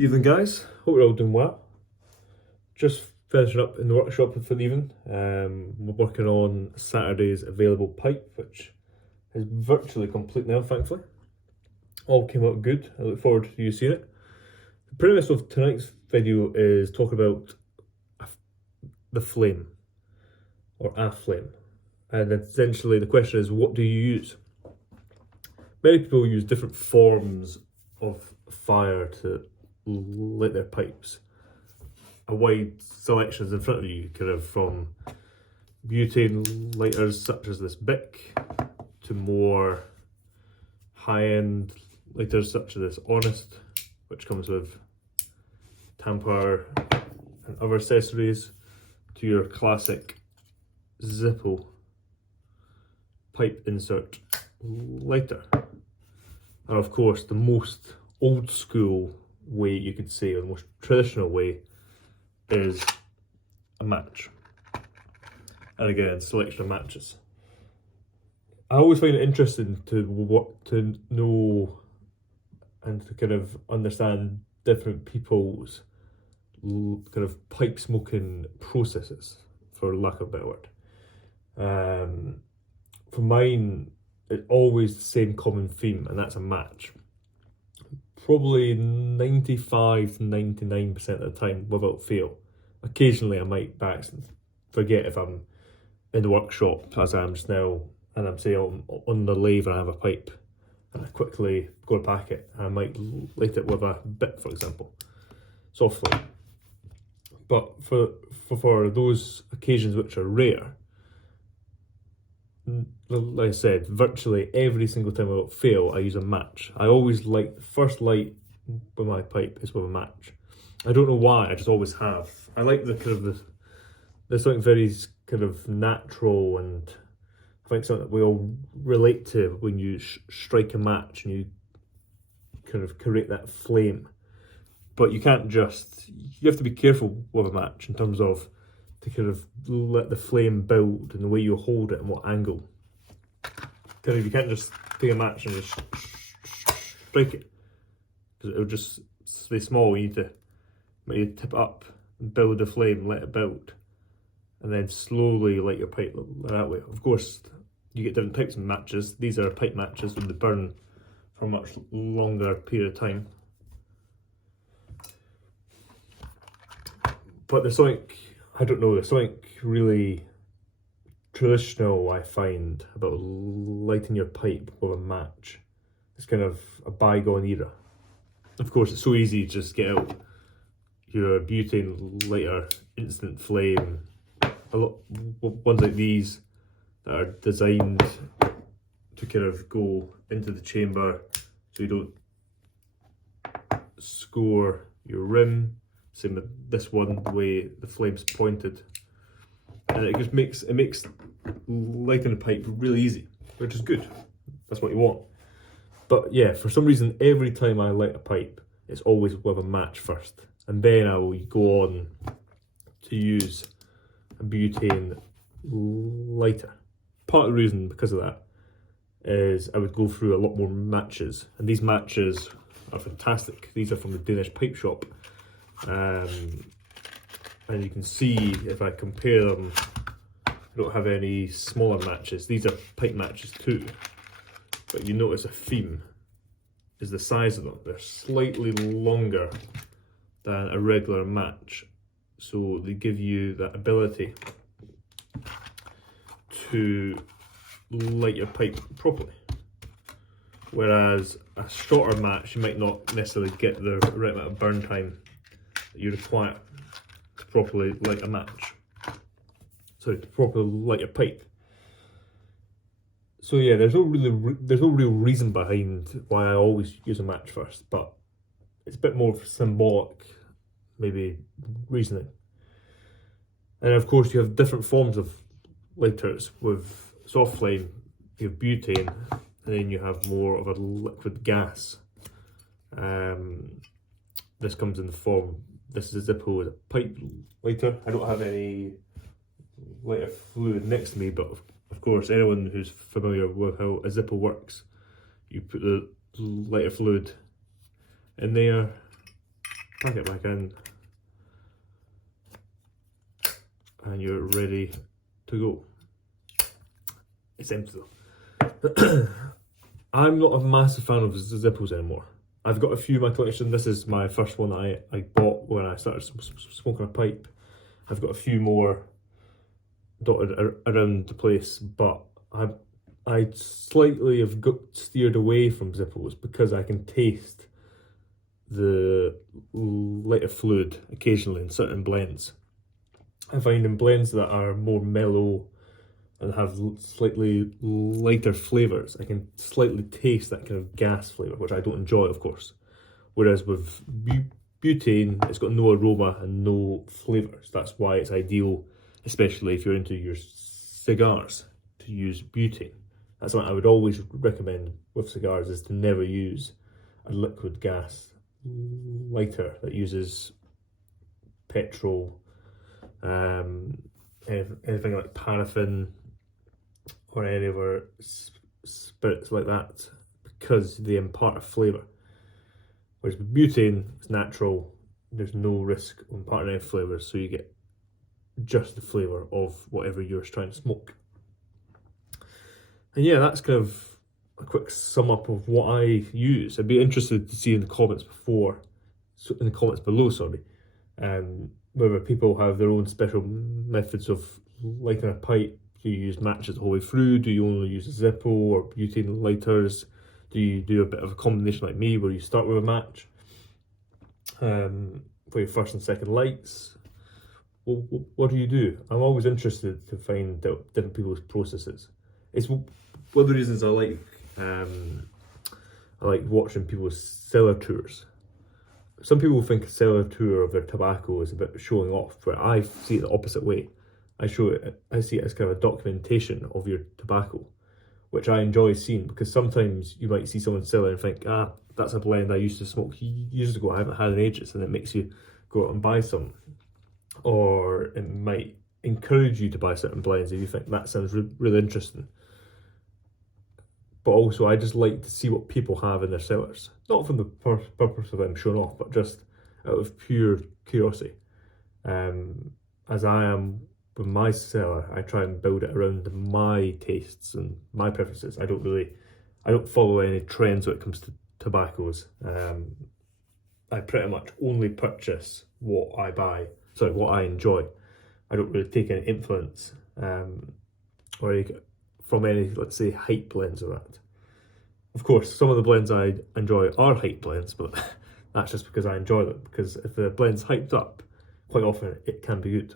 Evening guys, hope you're all doing well. Just finishing up in the workshop for the evening. We're working on Saturday's available pipe, which is virtually complete now, thankfully. All came out good. I look forward to you seeing it. The premise of tonight's video is talking about the flame, or a flame. And essentially the question is, what do you use? Many people use different forms of fire to light their pipes. A wide selection is in front of you, kind of from butane lighters such as this Bic to more high-end lighters such as this Honest, which comes with tamper and other accessories, to your classic Zippo pipe insert lighter. And of course, the most old school way you could say, or the most traditional way, is a match. And again, selection of matches. I always find it interesting to know and to kind of understand different people's kind of pipe smoking processes, for lack of a better word. For mine, it's always the same common theme, and that's a match. Probably 95 to 99% of the time, without fail. Occasionally I might by accident forget if I'm in the workshop, as I am just now, and I'm say on the lathe and I have a pipe, and I quickly go to pack it, and I might light it with a bit, for example, softly. But for those occasions which are rare, like I said, virtually every single time without fail, I use a match. I always like the first light with my pipe is with a match. I don't know why, I just always have. I like the kind of there's something very kind of natural, and I think something that we all relate to when you strike a match and you kind of create that flame. But you can't just, you have to be careful with a match in terms of to kind of let the flame build and the way you hold it and what angle. Kind of, you can't just take a match and just strike it, because it'll just stay small. You need to maybe tip it up and build the flame, let it build, and then slowly light your pipe that way. Of course, you get different types of matches. These are pipe matches, and they burn for a much longer period of time. But there's something, I don't know, there's something really traditional I find about lighting your pipe with a match. It's kind of a bygone era. Of course, it's so easy to just get out your butane lighter, instant flame. A lot ones like these that are designed to kind of go into the chamber so you don't score your rim. Same with this one, the way the flame's pointed, and it just makes lighting a pipe really easy, which is good. That's what you want. But yeah, for some reason, every time I light a pipe, it's always with a match first, and then I will go on to use a butane lighter. Part of the reason because of that is I would go through a lot more matches, and these matches are fantastic. These are from the Danish Pipe Shop. And you can see if I compare them, I don't have any smaller matches. These are pipe matches too, but you notice a theme is the size of them. They're slightly longer than a regular match, so they give you that ability to light your pipe properly. Whereas a shorter match, you might not necessarily get the right amount of burn time you require to properly light a match. So to properly light your pipe. So yeah, there's no real reason behind why I always use a match first, but it's a bit more symbolic, maybe, reasoning. And of course you have different forms of lighters. With soft flame, you have butane, and then you have more of a liquid gas. This comes in the form, this is a Zippo with a pipe lighter. I don't have any lighter fluid next to me, but of course anyone who's familiar with how a Zippo works, you put the lighter fluid in there, pack it back in, and you're ready to go. It's empty though. I'm not a massive fan of Zippos anymore. I've got a few in my collection. This is my first one that I bought when I started smoking a pipe. I've got a few more dotted around the place, but I slightly have got steered away from Zippos because I can taste the lighter fluid occasionally in certain blends. I find in blends that are more mellow and have slightly lighter flavours, I can slightly taste that kind of gas flavour, which I don't enjoy, of course. Whereas with butane, it's got no aroma and no flavours. That's why it's ideal, especially if you're into your cigars, to use butane. That's what I would always recommend with cigars, is to never use a liquid gas lighter that uses petrol, anything like paraffin or any other spirits like that, because they impart a flavour. Whereas with butane, it's natural, there's no risk of imparting any flavours, so you get just the flavour of whatever you're trying to smoke. And yeah, that's kind of a quick sum up of what I use. I'd be interested to see in the comments below, whether people have their own special methods of lighting a pipe. Do you use matches the whole way through? Do you only use a Zippo or butane lighters? Do you do a bit of a combination like me where you start with a match for your first and second lights? Well, what do you do? I'm always interested to find out different people's processes. It's one of the reasons I like watching people's cellar tours. Some people think a cellar tour of their tobacco is a bit showing off, but I see it the opposite way. I see it as kind of a documentation of your tobacco, which I enjoy seeing, because sometimes you might see someone sell it and think, that's a blend I used to smoke years ago, I haven't had in ages, and it makes you go out and buy some. Or it might encourage you to buy certain blends if you think that sounds really interesting. But also, I just like to see what people have in their cellars. Not from the purpose of them showing off, but just out of pure curiosity. As I am with my cellar, I try and build it around my tastes and my preferences. I don't follow any trends when it comes to tobaccos. I pretty much only purchase what I enjoy. I don't really take any influence from any, let's say, hype blends or that. Of course, some of the blends I enjoy are hype blends, but that's just because I enjoy them. Because if the blend's hyped up, quite often it can be good.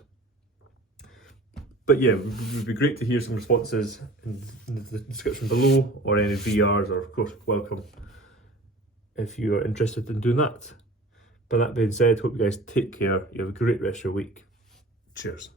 But yeah, it would be great to hear some responses in the description below, or any VRs are of course welcome if you are interested in doing that. But that being said, hope you guys take care. You have a great rest of your week. Cheers.